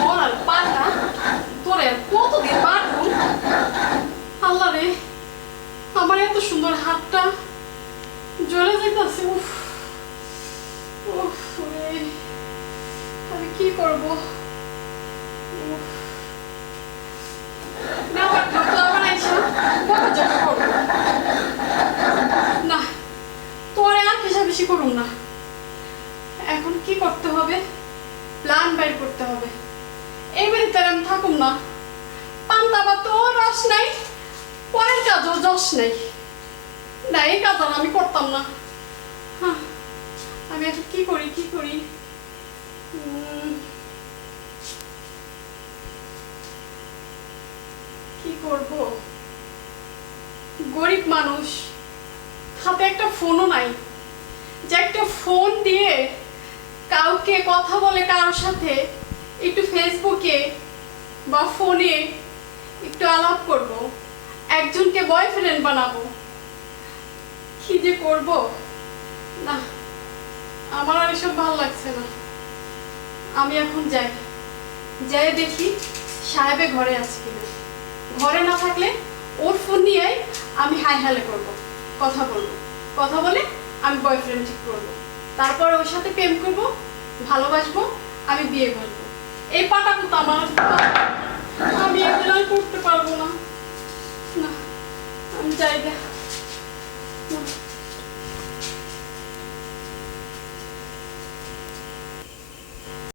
মরার পাটা তোরে কতদিন বাঁধবো? আল্লাহ রে, আমার এত সুন্দর হাতটা জ্বলে যেতেছে। উফ উফ রে, আমি কি করবো? না তোরে আর পেশাবেশি করুন না। এখন কি করতে হবে? প্ল্যান বাইর করতে হবে। এইবারে তার আমি থাকুম না। পান্তা বা তো রস নাই, পরের কাজও যশ নাই। না, এই কাজ আর আমি করতাম না। হ্যাঁ, আমি এখন কি করি কি করি? কি করব? গরিব মানুষ, হাতে একটা ফোনও নাই যে একটা ফোন দিয়ে কাউকে কথা বলে কারোর সাথে একটু ফেসবুকে বা ফোনে একটু আলাপ করব, একজনকে বয়ফ্রেন্ড বানাবো। কি যে করব? না, আমার আর এসব ভালো লাগছে না। আমি এখন যাই দেখি সাহেবে ঘরে আছে কিনা। ঘরে না থাকলে ওর ফোন নিয়ে আমি হাই হ্যালো করবো, কথা বলে আমি বয়ফ্রেন্ড ঠিক করবো। তারপর ওর সাথে প্রেম করবো, ভালোবাসবো, আমি বিয়ে করবো। এই পাটাকু তো আমার, আমি এগুলো করতে পারবো না। না, আমি যাই।